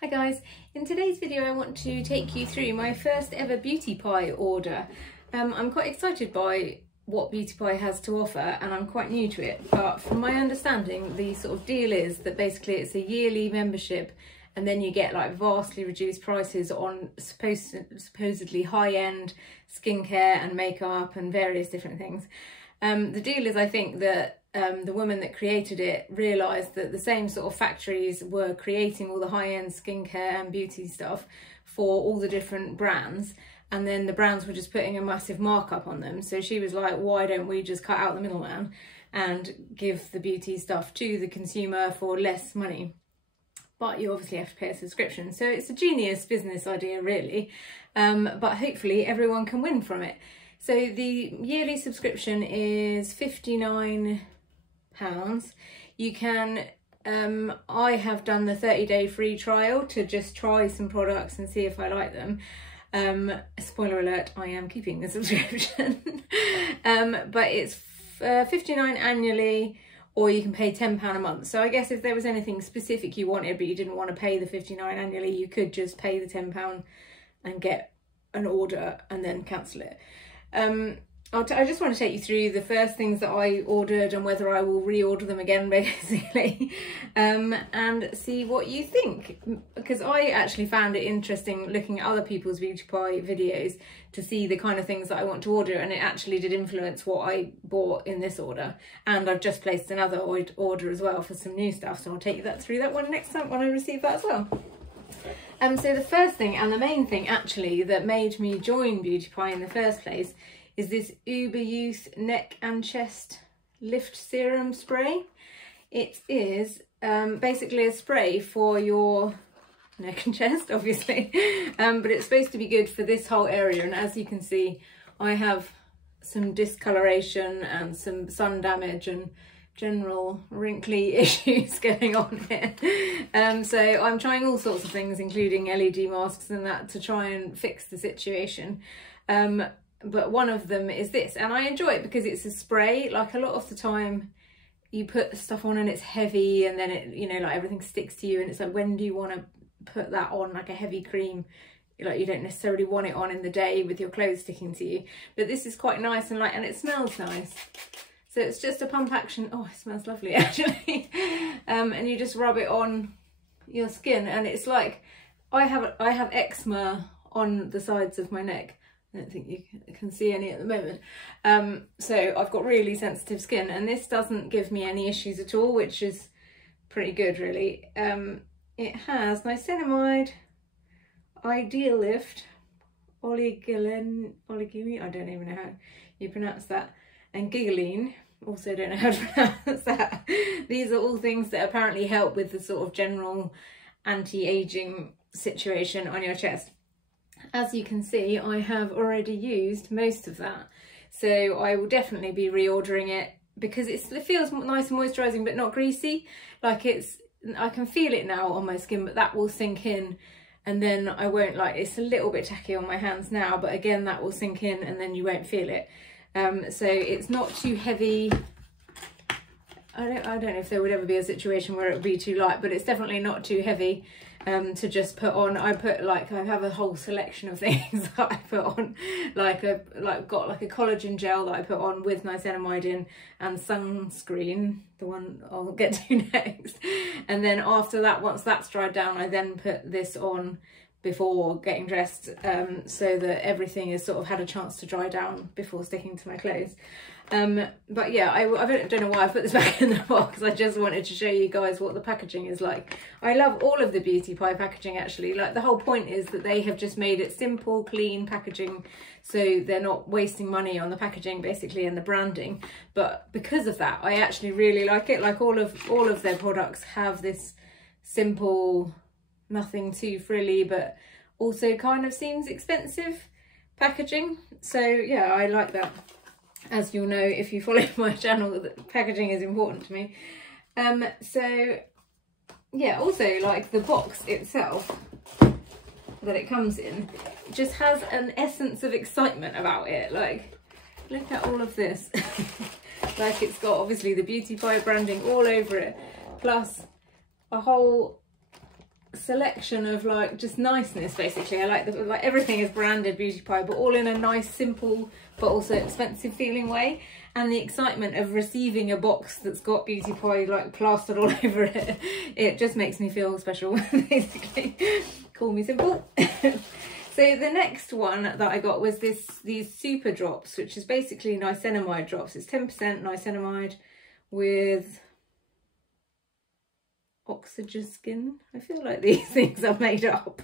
Hi guys, in today's video I want to take you through my first ever Beauty Pie order. I'm quite excited by what Beauty Pie has to offer and I'm quite new to it, but from my understanding the sort of deal is that basically it's a yearly membership and then you get like vastly reduced prices on supposedly high-end skincare and makeup and various different things. The deal is, I think, that the woman that created it realised that the same sort of factories were creating all the high-end skincare and beauty stuff for all the different brands, and then the brands were just putting a massive markup on them. So she was like, why don't we just cut out the middleman and give the beauty stuff to the consumer for less money? But you obviously have to pay a subscription. So it's a genius business idea really, but hopefully everyone can win from it. So the yearly subscription is £59. You can, I have done the 30-day free trial to just try some products and see if I like them. Spoiler alert, I am keeping the subscription. But it's £59 annually, or you can pay £10 a month. So I guess if there was anything specific you wanted but you didn't want to pay the £59 annually, you could just pay the £10 and get an order and then cancel it. I just want to take you through the first things that I ordered and whether I will reorder them again basically, and see what you think, because I actually found it interesting looking at other people's Beauty Pie videos to see the kind of things that I want to order, and it actually did influence what I bought in this order, and I've just placed another order as well for some new stuff, so I'll take you through that one next time when I receive that as well. So the first thing and the main thing actually that made me join Beauty Pie in the first place is this Uber Youth Neck and Chest Lift Serum Spray. It is basically a spray for your neck and chest, obviously, but it's supposed to be good for this whole area. And as you can see, I have some discoloration and some sun damage and general wrinkly issues going on here. So I'm trying all sorts of things, including LED masks and that, to try and fix the situation. But one of them is this, and I enjoy it because it's a spray. Like a lot of the time you put stuff on and it's heavy and then it, you know, like everything sticks to you, and it's like, when do you want to put that on, like a heavy cream? Like you don't necessarily want it on in the day with your clothes sticking to you, but this is quite nice and light and it smells nice. So it's just a pump action. Oh, it smells lovely actually. And you just rub it on your skin, and it's like, I have eczema on the sides of my neck. I don't think you can see any at the moment. So I've got really sensitive skin, and this doesn't give me any issues at all, which is pretty good really. It has niacinamide, Ideal Lift, Oligolene, I don't even know how you pronounce that, and Gigaline, also don't know how to pronounce that. These are all things that apparently help with the sort of general anti-aging situation on your chest. As you can see, I have already used most of that, so I will definitely be reordering it because it feels nice and moisturising but not greasy. Like I can feel it now on my skin, but that will sink in, and then I won't, like, it's a little bit tacky on my hands now, but again that will sink in and then you won't feel it. So it's not too heavy. I don't know if there would ever be a situation where it would be too light, but it's definitely not too heavy to just put on. I have a whole selection of things that I put on, got like a collagen gel that I put on with niacinamide in, and sunscreen, the one I'll get to next. And then after that, once that's dried down, I then put this on before getting dressed, so that everything has sort of had a chance to dry down before sticking to my clothes. But yeah, I don't know why I put this back in the box. I just wanted to show you guys what the packaging is like. I love all of the Beauty Pie packaging actually. Like, the whole point is that they have just made it simple, clean packaging, so they're not wasting money on the packaging basically and the branding. But because of that, I actually really like it. Like all of their products have this simple, nothing too frilly, but also kind of seems expensive packaging. So yeah, I like that. As you'll know if you follow my channel, that packaging is important to me. So yeah, also like the box itself that it comes in just has an essence of excitement about it. Like, look at all of this. Like, it's got obviously the Beauty Pie branding all over it, plus a whole selection of like just niceness basically. I like the, like everything is branded Beauty Pie, but all in a nice, simple but also expensive feeling way. And the excitement of receiving a box that's got Beauty Pie like plastered all over it, it just makes me feel special basically. Call me simple. So the next one that I got was these super drops, which is basically niacinamide drops. It's 10% niacinamide with oxygen. I feel like these things are made up.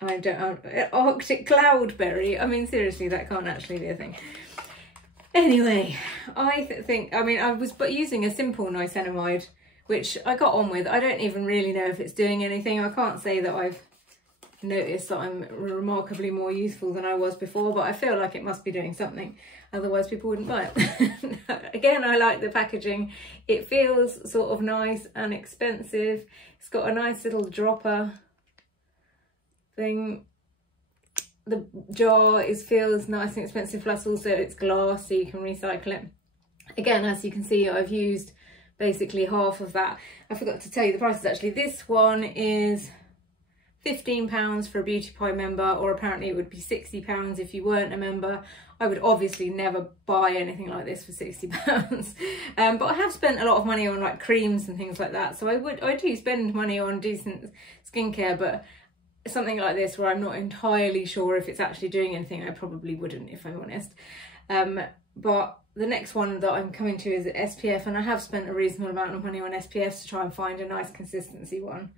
I don't know. Arctic cloudberry. I mean, seriously, that can't actually be a thing. Anyway, I think, I mean, I was using a simple niacinamide, which I got on with. I don't even really know if it's doing anything. I can't say that I've noticed that I'm remarkably more useful than I was before, but I feel like it must be doing something, otherwise people wouldn't buy it. Again, I like the packaging. It feels sort of nice and expensive. It's got a nice little dropper thing. The jar feels nice and expensive, plus also it's glass so you can recycle it. Again, as you can see, I've used basically half of that. I forgot to tell you the prices actually. This one is £15 for a Beauty Pie member, or apparently it would be £60 if you weren't a member. I would obviously never buy anything like this for £60. But I have spent a lot of money on like creams and things like that, so I do spend money on decent skincare, but something like this where I'm not entirely sure if it's actually doing anything, I probably wouldn't, if I'm honest. But the next one that I'm coming to is SPF, and I have spent a reasonable amount of money on SPF to try and find a nice consistency one.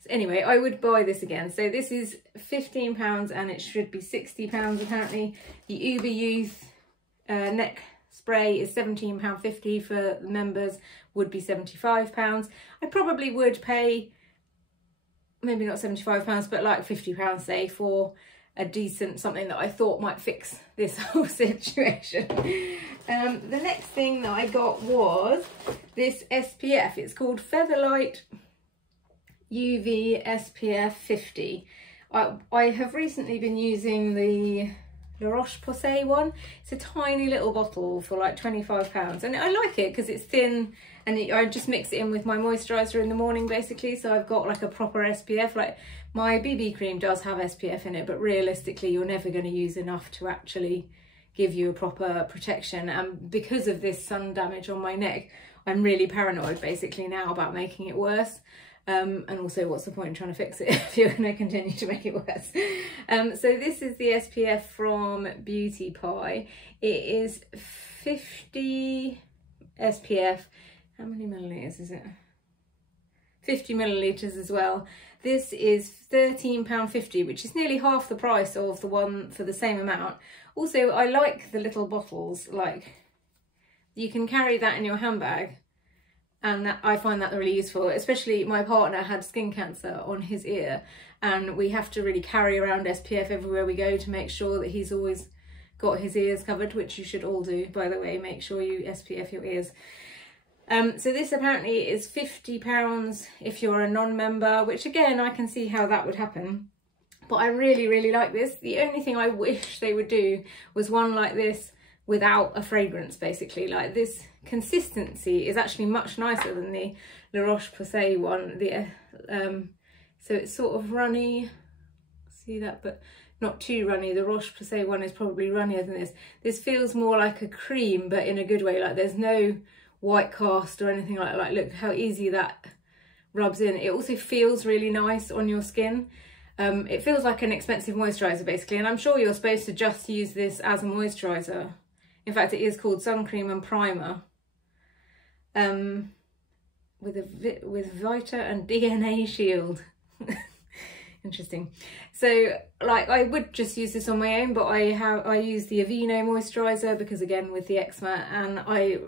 So anyway, I would buy this again. So this is £15 and it should be £60 apparently. The Uber Youth neck spray is £17.50 for the members, would be £75. I probably would pay, maybe not £75, but like £50 say, for a decent something that I thought might fix this whole situation. The next thing that I got was this SPF. It's called Featherlite UV SPF 50. I have recently been using the La Roche-Posay one. It's a tiny little bottle for like £25, and I like it because it's thin, and I just mix it in with my moisturiser in the morning basically, so I've got like a proper SPF. Like my BB cream does have SPF in it, but realistically you're never going to use enough to actually give you a proper protection, and because of this sun damage on my neck, I'm really paranoid basically now about making it worse. And also, what's the point in trying to fix it if you're going to continue to make it worse? So this is the SPF from Beauty Pie. It is 50 SPF. How many millilitres is it? 50 millilitres as well. This is £13.50, which is nearly half the price of the one for the same amount. Also, I like the little bottles. Like, you can carry that in your handbag, and I find that really useful. Especially my partner had skin cancer on his ear, and we have to really carry around SPF everywhere we go to make sure that he's always got his ears covered, which you should all do, by the way. Make sure you SPF your ears. So this apparently is £50 if you're a non-member, which again, I can see how that would happen. But I really, really like this. The only thing I wish they would do was one like this without a fragrance, basically. Like, this consistency is actually much nicer than the La Roche-Posay one. So it's sort of runny, see that, but not too runny. The Roche-Posay one is probably runnier than this. This feels more like a cream, but in a good way. Like, there's no white cast or anything like that. Like, look how easy that rubs in. It also feels really nice on your skin. It feels like an expensive moisturiser basically, and I'm sure you're supposed to just use this as a moisturiser. In fact, it is called Sun Cream and Primer, with Vita and DNA Shield. Interesting. So, like, I would just use this on my own, but I use the Aveeno moisturiser because, again, with the eczema, and I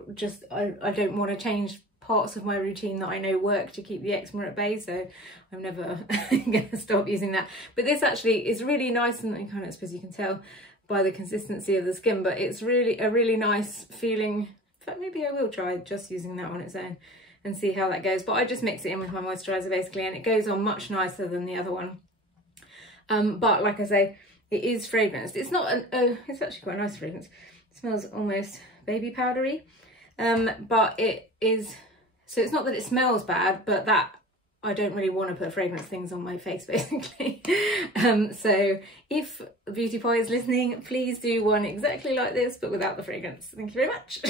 don't want to change parts of my routine that I know work to keep the eczema at bay, so I'm never going to stop using that. But this actually is really nice, and I kind of suppose you can tell by the consistency of the skin, but it's really a really nice feeling. In fact, maybe I will try just using that on its own and see how that goes, but I just mix it in with my moisturiser basically, and it goes on much nicer than the other one. But like I say, it is fragranced. It's not it's actually quite a nice fragrance. It smells almost baby powdery, but it is, so it's not that it smells bad, but that I don't really want to put fragrance things on my face basically. So if Beauty Pie is listening, please do one exactly like this but without the fragrance. Thank you very much.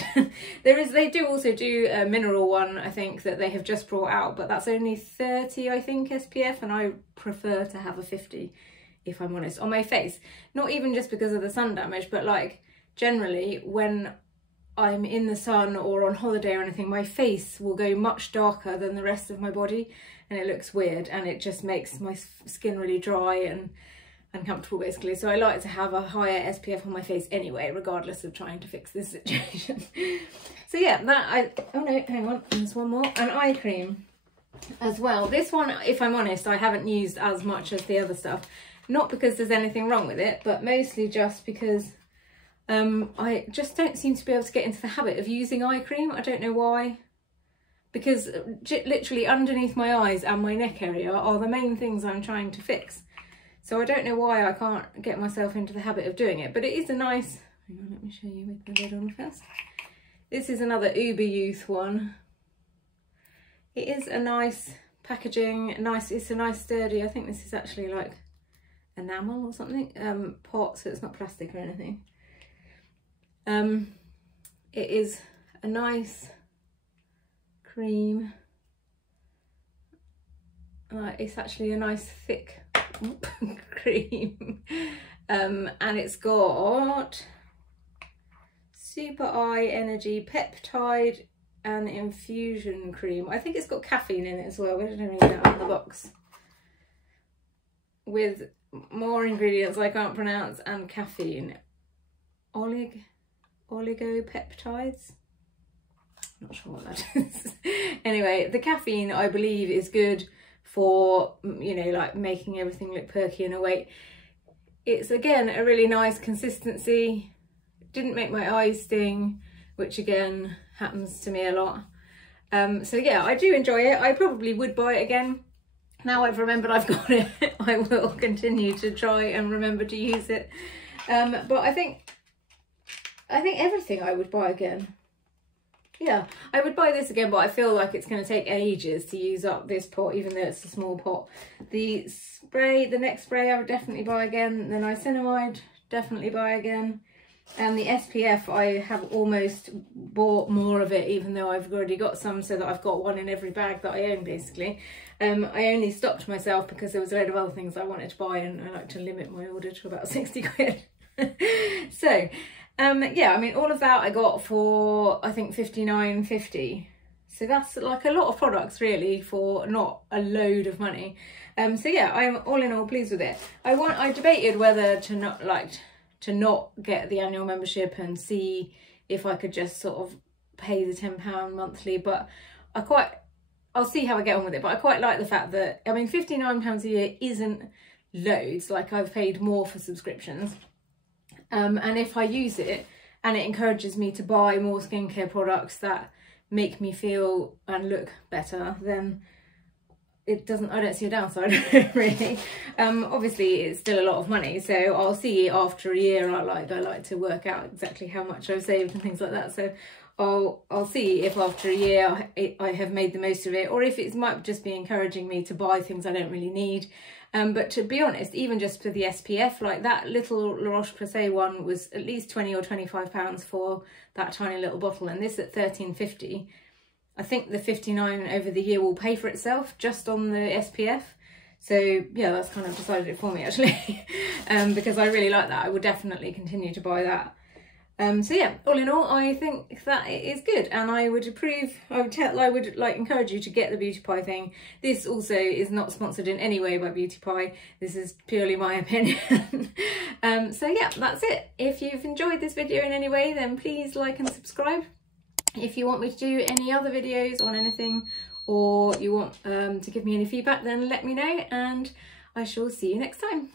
They do also do a mineral one, I think, that they have just brought out, but that's only 30 I think SPF, and I prefer to have a 50 if I'm honest on my face. Not even just because of the sun damage, but like generally when I'm in the sun or on holiday or anything, my face will go much darker than the rest of my body, and it looks weird, and it just makes my skin really dry and uncomfortable basically. So I like to have a higher SPF on my face anyway, regardless of trying to fix this situation. So yeah, oh no, hang on, there's one more. An eye cream as well. This one, if I'm honest, I haven't used as much as the other stuff. Not because there's anything wrong with it, but mostly just because I just don't seem to be able to get into the habit of using eye cream. I don't know why, because literally underneath my eyes and my neck area are the main things I'm trying to fix. So I don't know why I can't get myself into the habit of doing it, but it is a nice, hang on, let me show you with the lid on first. This is another Uber Youth one. It is a nice packaging, it's a nice sturdy, I think this is actually like enamel or something, pot, so it's not plastic or anything. It is a nice cream. It's actually a nice thick cream, and it's got Super Eye Energy Peptide and Infusion cream. I think it's got caffeine in it as well. I don't read that on the box. With more ingredients I can't pronounce and caffeine. Oligopeptides. Not sure what that is. Anyway, the caffeine I believe is good for, you know, like making everything look perky in a way. It's again a really nice consistency. Didn't make my eyes sting, which again happens to me a lot. So yeah, I do enjoy it. I probably would buy it again. Now I've remembered I've got it, I will continue to try and remember to use it. But I think everything I would buy again. Yeah, I would buy this again, but I feel like it's going to take ages to use up this pot, even though it's a small pot. The spray, the next spray I would definitely buy again. The niacinamide, definitely buy again. And the SPF, I have almost bought more of it, even though I've already got some, so that I've got one in every bag that I own, basically. I only stopped myself because there was a load of other things I wanted to buy, and I like to limit my order to about 60 quid. So, yeah, I mean, all of that I got for, I think, £59.50. So that's like a lot of products, really, for not a load of money. So yeah, I'm all in all pleased with it. I debated whether to not get the annual membership and see if I could just sort of pay the £10 monthly, but I'll see how I get on with it. But I quite like the fact that, I mean, £59 a year isn't loads. Like, I've paid more for subscriptions. And if I use it and it encourages me to buy more skincare products that make me feel and look better, then I don't see a downside really. Obviously it's still a lot of money, so I'll see after a year. I like to work out exactly how much I've saved and things like that, so I'll see if after a year I have made the most of it, or if it might just be encouraging me to buy things I don't really need. But to be honest, even just for the SPF, like that little La Roche-Posay one was at least 20 or 25 pounds for that tiny little bottle, and this at £13.50. I think the 59 over the year will pay for itself just on the SPF. So yeah, that's kind of decided it for me actually. Because I really like that. I would definitely continue to buy that. So yeah, all in all, I think that it is good, and I would encourage you to get the Beauty Pie thing. This also is not sponsored in any way by Beauty Pie. This is purely my opinion. So yeah, that's it. If you've enjoyed this video in any way, then please like and subscribe. If you want me to do any other videos on anything, or you want to give me any feedback, then let me know, and I shall see you next time.